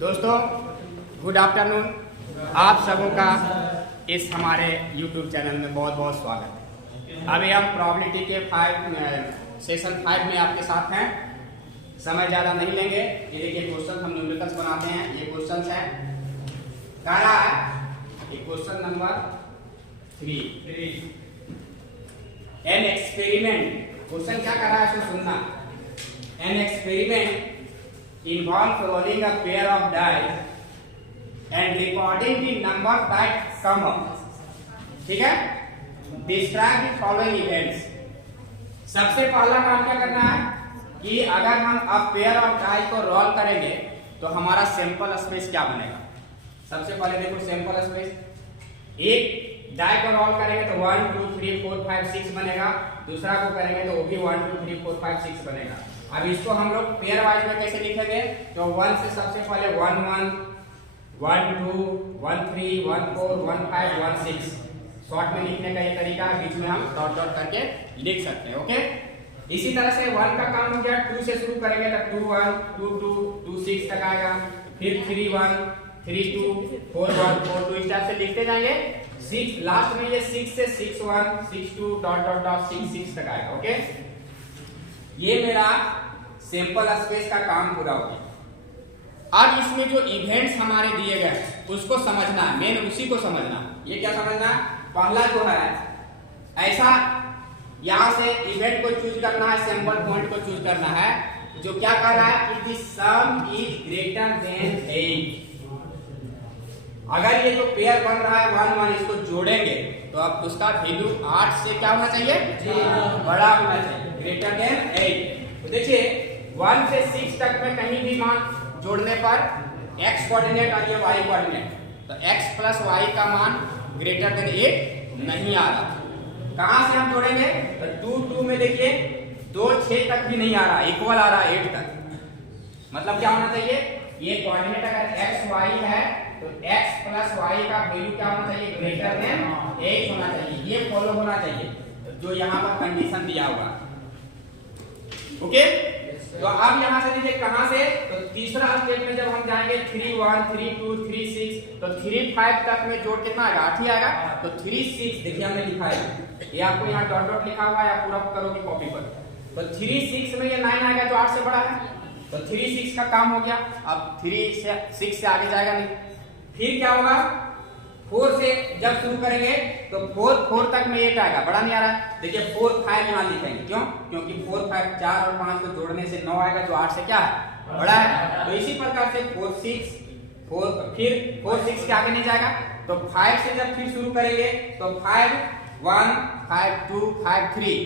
दोस्तों good afternoon. आप सबों का इस हमारे YouTube चैनल में बहुत बहुत स्वागत है। अभी हम प्रोबेबिलिटी के सेशन 5 में आपके साथ हैं। समय ज़्यादा नहीं लेंगे। ये देखिए क्वेश्चन हम न्यूमेरिकल्स बनाते हैं। ये क्वेश्चन है कह रहा है ये question number 3 an experiment. Question क्या कर रहा है इसको सुनना। An experiment involves rolling a pair of dice and recording the number that come up। ठीक है, describe the following events। सबसे पहला काम क्या करना है कि अगर हम अब पेयर ऑफ डाई को रोल करेंगे तो हमारा सैंपल स्पेस क्या बनेगा। सबसे पहले देखो सैंपल स्पेस, एक डाई को रोल करेंगे तो 1 2 3 4 5 6 बनेगा। दूसरा को करेंगे तो वो भी 1 2 3 4 5 6 बनेगा। अब इसको हम लोग पेयर वाइज में कैसे लिखेंगे तो 1 से सबसे पहले 1 1 1 2 1 3 1 4 1 5 1 6 शॉर्ट में लिखने का ये तरीका है। बीच में हम डॉट डॉट करके लिख सकते हैं। ओके, इसी तरह से 1 का काम हो गया। 2 से शुरू करेंगे तो 2 1 2 2 2 6 तक आएगा। फिर 3 1 3 2 4 1 4 2 इस टाइप से लिखते जाएंगे। 6 लास्ट में ये 6 से 6 1 6 2 डॉट डॉट डॉट 6 6 तक आएगा। ओके, ये मेरा सैंपल स्पेस का काम पूरा हो गया। अब इसमें जो इवेंट्स हमारे दिए गए उसको समझना है, मेन उसी को समझना। ये क्या समझना, पहला जो है ऐसा यहां से इवेंट को चूज करना है, सैंपल पॉइंट को चूज करना है जो क्या कह रहा है कि the some is greater then 8। अगर ये जो पेयर बन रहा है 1 1 इसको जोड़ेंगे तो अब उसका वैल्यू 8 से क्या होना चाहिए, बड़ा होना चाहिए, ग्रेटर देन 8। तो देखिए 1 से 6 तक में कहीं भी मान जोड़ने पर x कोऑर्डिनेट और ये y कोऑर्डिनेट, तो x प्लस y का मान ग्रेटर देन 8 नहीं आ रहा। कहां से हम जोड़ेंगे तो 2 2 में देखिए 2 6 तक भी नहीं आ रहा, इक्वल आ रहा 8 तक। मतलब क्या होना चाहिए, ये कोऑर्डिनेट अगर x y है तो x प्लस y का वैल्यू क्या होना चाहिए, ग्रेटर देन 8 होना चाहिए। ये फॉलो होना चाहिए जो यहाँ पर कंडीशन दिया हुआ। ओके, तो अब यहां से देखिए कहां से, तो तीसरा स्टेप में जब हम जाएंगे 3 1 3 2 3 6 तो 3 5 तक में जोड़ कितना आएगा, 8 ही आएगा। तो 3 6 देखिए हमने लिखा है, ये आपको यहाँ डॉट डॉट लिखा हुआ है, आप पूरा करोगे कॉपी पर। तो 3 6 में ये 9 आएगा जो 8 से बड़ा है, तो 3 6 का काम हो गया। अब 3 से 6 से आगे जाएगा नहीं। फिर क्या होगा, 4 से जब शुरू करेंगे तो 4 तक में 8 आएगा, बड़ा नहीं आ रहा है। देखिए 4 5 यहाँ लिखेंगे, क्यों, क्योंकि 4 5 4 और 5 को जोड़ने से 9 आएगा जो 8 से क्या है, बड़ा है। तो इसी प्रकार से 4 6 4 फिर 4 6 के आगे नहीं जाएगा। तो 5 से जब फिर शुरू करेंगे तो 5 1 5 2 5 3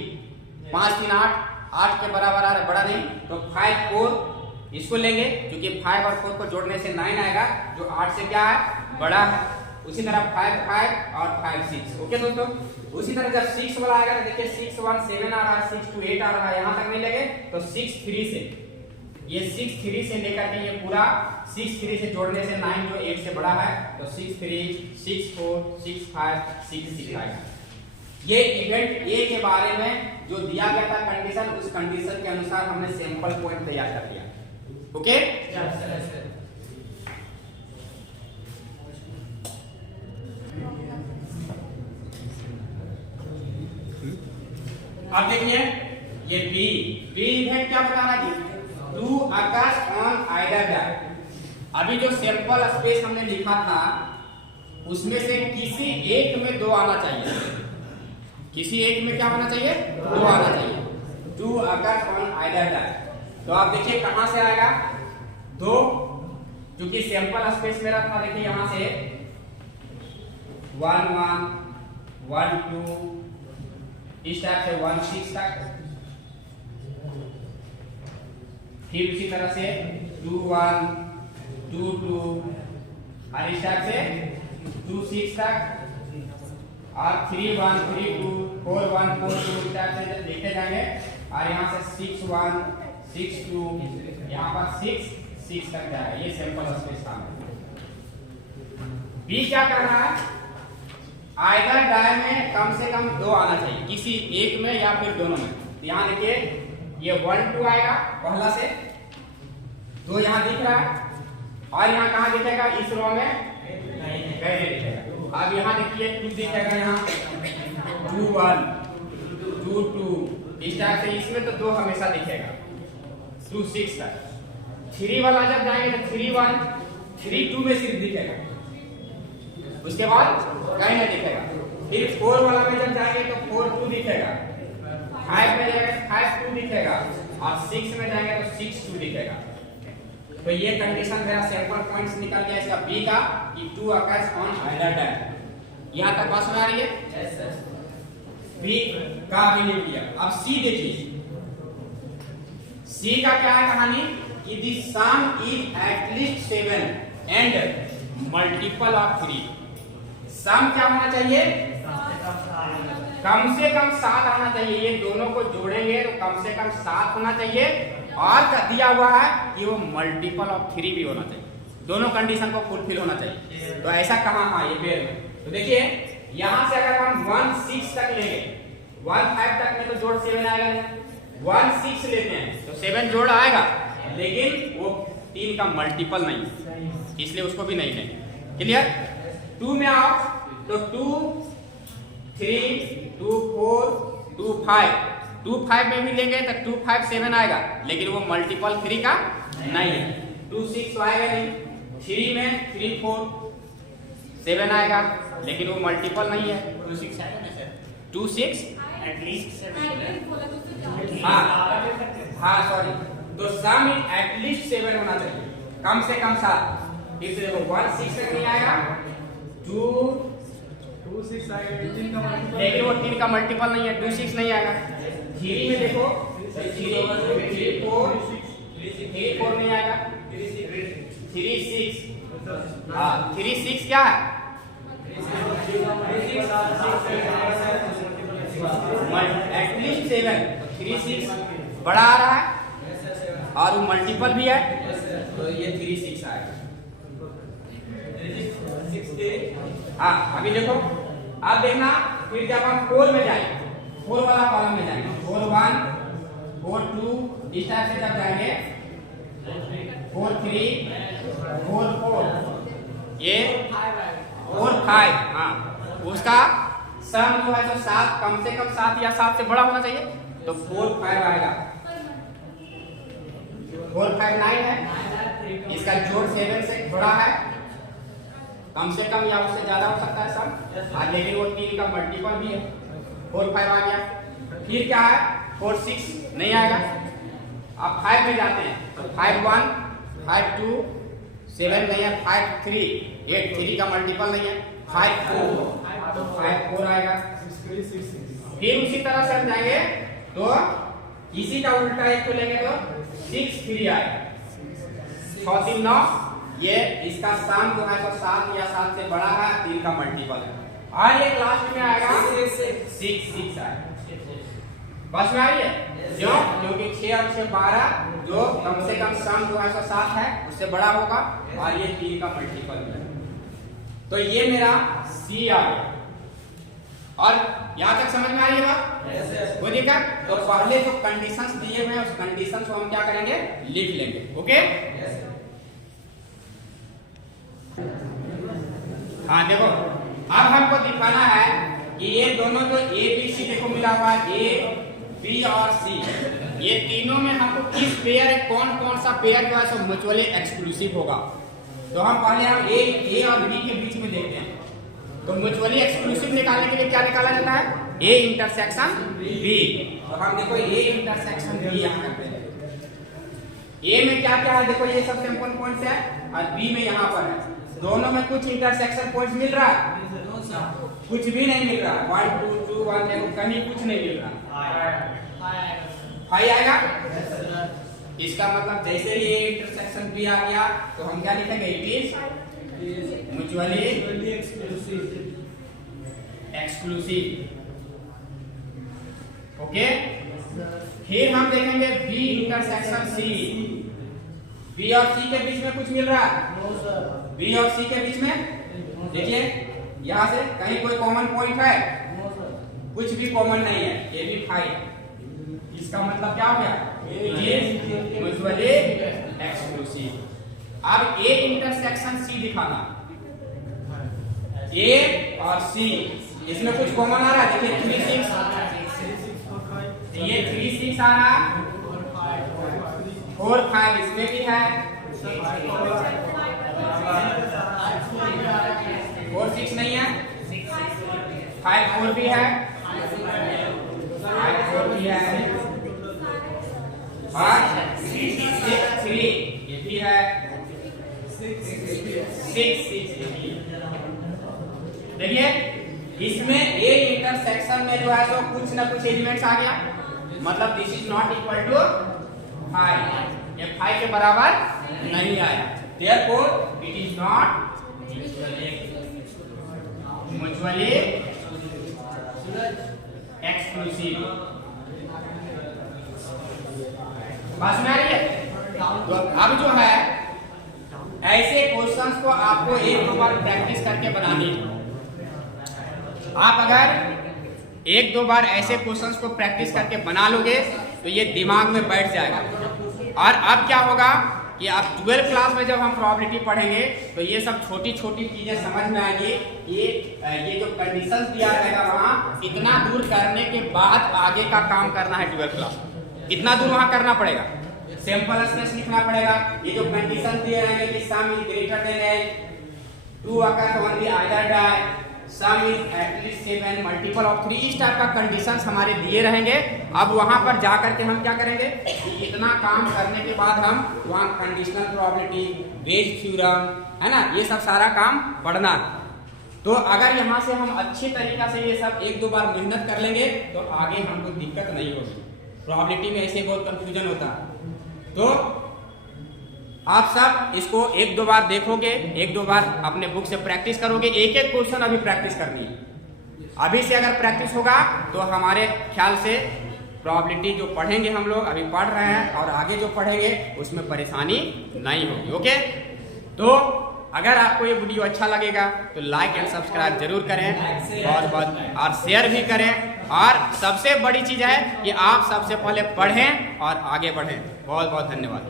5 3 8 के बराबर आ रहा है, बड़ा नहीं। तो 5 4 इसको लेंगे क्योंकि 5 और 4 को जोड़ने से 9 आएगा जो 8 से क्या है, बड़ा है। उसी तरह 5 5 और 5 6। ओके दोस्तों, उसी तरह जब 6 वाला आएगा तो देखिए 6 1 7 आ रहा है, 6 2 8 आ रहा है, यहां तक नहीं लगे तो 6 3 से, ये 6 3 से लेकर के ये पूरा 6 3 से जोड़ने से 9 जो 8 से बड़ा है, तो 6 3 6 4 6 5 6 6 आएगा। ये इवेंट ए के बारे में जो दिया गया था कंडीशन, उस कंडीशन के अनुसार हमने सैंपल पॉइंट तैयार कर लिया। ओके, अब देखिए ये बी इवेंट क्या बताना जी, two occurs on either die. अभी जो सैंपल स्पेस हमने लिखा था उसमें से किसी एक में 2 आना चाहिए, किसी एक में क्या होना चाहिए, 2 आना चाहिए। Two occurs on either die. तो आप देखिए कहां से आएगा 2, क्योंकसैंपल स्पेस मेरा था, देखिए यहां से 1 1 1 2 इस टाइप से 1 6 तक, फिर उसी तरह से 2 1 2 2 और इस टाइप से 2 6 तक, और 3 1 3 2 4 1 4 2 इस टाइप से लिखते जाएंगे। और यहाँ से 6 1 6 2 यहाँ पर 6 6 तक जाएगा। ये सैंपल स्पेस का है। बी क्या कर रहा है, आइदर डाई में कम से कम 2 आना चाहिए, किसी एक में या फिर दोनों में। यहाँ देखिए ये 1 2 आएगा पहला से, 2 यहाँ दिख रहा है, और यहाँ कहाँ दिखेगा, इस रो में गए दिखेगा। अब यहाँ देखिए 2 दिखेगा, यहाँ 2 1 2 2 इस टाइप से, इसमें तो 2 हमेशा दिखेगा 2 6 तक। 3 वाला जब जाएंगे तो 3 1 3 2 में सिर्फ दिखेगा, उसके बाद कहीं नहीं दिखेगा। फिर 4 वाला में जब जाएंगे तो 4 2 दिखेगा, 5 में जाएंगे तो 5 2 दिखेगा, और 6 में जाएंगे तो 6 2 दिखेगा। तो ये कंडीशन मेरा सैंपल पॉइंट्स निकल गया इसका बी का कि 2 अकर्स ऑन आइडल टाइम। यहां तक बात समझ आ रही है? बी का भी लिख लिया। अब सी देखिए, सी का क्या है कहानी कि the sum is at least 7 and multiple of 3। Sum क्या होना चाहिए, कम से कम 7 आना चाहिए। ये दोनों को जोड़ेंगे तो कम से कम 7 होना चाहिए, और दिया हुआ है कि वो मल्टीपल ऑफ 3 भी होना चाहिए। दोनों कंडीशन को फुलफिल होना चाहिए। तो ऐसा कहाँ है ये पेड़ में? तो देखिए यहां से अगर हम 1 6 तक लेंगे, 1 5 तक में तो जोड़ 7 आएगा नहीं, 1 6 लेते हैं तो 7 जोड़ आएगा, लेकिन वो 3 का मल्टीपल नहीं, इसलिए उसको भी नहीं लेंगे। क्लियर? 2 में आओ तो 2 3 2 4 2 5 2 5 में भी लेंगे तो 2 5 7 आएगा, लेकिन वो मल्टीपल 3 का नहीं है। 2 6 तो आएगा नहीं। 3 में 3 4 7 आएगा, लेकिन वो मल्टीपल नहीं है। 2 6 आएगा ना सर? 2 6 एटलीस्ट 7। हाँ सॉरी, तो सम इज एटलीस्ट 7 होना चाहिए, कम से कम 7। इसलिए वो 1 6 तक नहीं आएगा, 2 6 आएगा, लेकिन वो 3 का मल्टीपल नहीं है, 2 6 नहीं आएगा। 3 में देखो 3 4 नहीं आएगा, 3 6 3 6 क्या है, एटलीस्ट 7। 3 6 बड़ा आ रहा है और वो मल्टीपल भी है, तो ये 3 6 आएगा। हाँ अभी देखो, अब देखना फिर जब हम 4 में जाएंगे, 4 वाला कॉलम में जाएंगे, 4 1 4 2 इस टाइप से जब जाएंगे, 4 3 4 4 ये 4 5। हाँ उसका सम जो है तो 7, कम से कम 7 या 7 से बड़ा होना चाहिए, तो 4 5 आएगा। 4 5 9 है, इसका जोड़ 7 से बड़ा है, कम से कम या उससे ज्यादा हो सकता है सम, लेकिन वो 3 का मल्टीपल भी है। 4 5 आ गया। फिर क्या है, 4 6 नहीं आएगा। अब 5 में जाते हैं तो 5 1 5 2 7 नहीं है, 5 3 8 3 का मल्टीपल नहीं है, 5 4 तो 5 4 आएगा। फिर उसी तरह से हम जाएंगे तो इसी का उल्टा एक को लेंगे तो 6 3 आएगा, 6 3 9। ये इसका सम जो है तो 7 या 7 से बड़ा है, 3 का मल्टीपल है, और ये लास्ट में आएगा 6 6 आएगा। बस में आ रही है? क्यों? क्योंकि 6 और 6 12, जो कम से कम सम जो है तो 7 है, उससे बड़ा होगा, और ये 3 का मल्टीपल है। तो ये मेरा सी आ गया। और यहाँ तक समझ में आ रही है बात? वो देखा? तो पहले जो कंडीशंस दिए हुए हैं उस कंडीशंस को हम क्या करेंगे, लिख लेंगे। ओके? हाँ देखो, अब हमको दिखाना है कि ये दोनों जो ए बी सी देखो मिला हुआ है, ए बी और सी, ये तीनों में हमको किस पेयर, कौन कौन सा पेयर जो है सो म्यूचुअली एक्सक्लूसिव होगा। तो हम पहले हम ए और बी के बीच में देखते हैं। तो म्यूचुअली एक्सक्लूसिव निकालने के लिए क्या निकाला जाता है, ए इंटरसेक्शन बी। तो हम देखो ए इंटरसेक्शन बी यहाँ करते हैं। ए में क्या क्या है देखो, ये सब सैंपल पॉइंट्स है, और बी में यहाँ पर है। दोनों में कुछ इंटरसेक्शन पॉइंट्स मिल रहा है, कुछ भी नहीं मिल रहा। 1 2 2 1 देखो कहीं कुछ नहीं मिल रहा। 5 आएगा। इसका मतलब जैसे ही ये इंटरसेक्शन बी आ गया तो हम क्या लिखेंगे, it is mutually exclusive. Okay, फिर हम देखेंगे बी इंटरसेक्शन सी। बी और सी के बीच में कुछ मिल रहा है? बी और सी के बीच में देखिए यहां से कहीं कोई कॉमन पॉइंट है? कुछ भी कॉमन नहीं है, ये भी 5। इसका मतलब क्या हो गया, म्यूचुअली एक्सक्लूसिव। अब ए इंटरसेक्शन सी दिखाना, ए और सी, इसमें कुछ कॉमन आ रहा है, देखिए 3 6, ये 3 6 आ रहा, 4 5 इसमें भी है, 4 6 नहीं है, 5 4 भी है, 5 4 भी है, और 6 3 ये भी है, 6 6 देखिए इसमें ए इंटरसेक्शन में जो है तो कुछ ना कुछ एलिमेंट्स आ गया, मतलब this is not equal to 5, ये 5 के बराबर नहीं आया, therefore it is not mutually exclusive. बात में आ रही है? तो अब जो है ऐसे क्वेश्चंस को आपको एक दो बार प्रैक्टिस करके बनानी है। आप अगर एक दो बार ऐसे क्वेश्चंस को प्रैक्टिस करके बना लोगे तो ये दिमाग में बैठ जाएगा। और अब क्या होगा कि आप 12th क्लास में जब हम प्रोबेबिलिटी पढ़ेंगे तो ये सब छोटी छोटी चीजें समझ में आएंगी। ये जो कंडीशंस दिया जाएगा वहां इतना दूर करने के बाद आगे का काम करना है 12th क्लास में, इतना दूर वहां करना पड़ेगा, सैंपल स्पेस लिखना पड़ेगा। ये जो कंडीशन दिए रहेंगे कि sum is greater than 2 occur only either die, sum is at least 7 multiple of 3, इस टाइप का कंडीशंस हमारे दिए रहेंगे। अब वहां पर जाकर के हम क्या करेंगे कि इतना काम करने के बाद हम वहां कंडीशनल प्रोबेबिलिटी, बेस थ्योरम है ना, ये सब सारा काम पढ़ना है। तो अगर यहाँ से हम अच्छे तरीका से ये सब एक दो बार मेहनत कर लेंगे तो आगे हमको दिक्कत नहीं होगी। प्रोबेबिलिटी में ऐसे बहुत कंफ्यूजन होता है। तो आप सब इसको एक दो बार देखोगे, एक दो बार अपने बुक से प्रैक्टिस करोगे, एक एक क्वेश्चन अभी प्रैक्टिस करनी है। अभी से अगर प्रैक्टिस होगा तो हमारे ख्याल से प्रोबेबिलिटी जो पढ़ेंगे हम लोग अभी पढ़ रहे हैं और आगे जो पढ़ेंगे उसमें परेशानी नहीं होगी। ओके, तो अगर आपको ये वीडियो अच्छा लगेगा तो लाइक एंड सब्सक्राइब जरूर करें, बहुत बहुत और शेयर भी करें। और सबसे बड़ी चीज है कि आप सबसे पहले पढ़ें और आगे बढ़ें। बहुत बहुत धन्यवाद।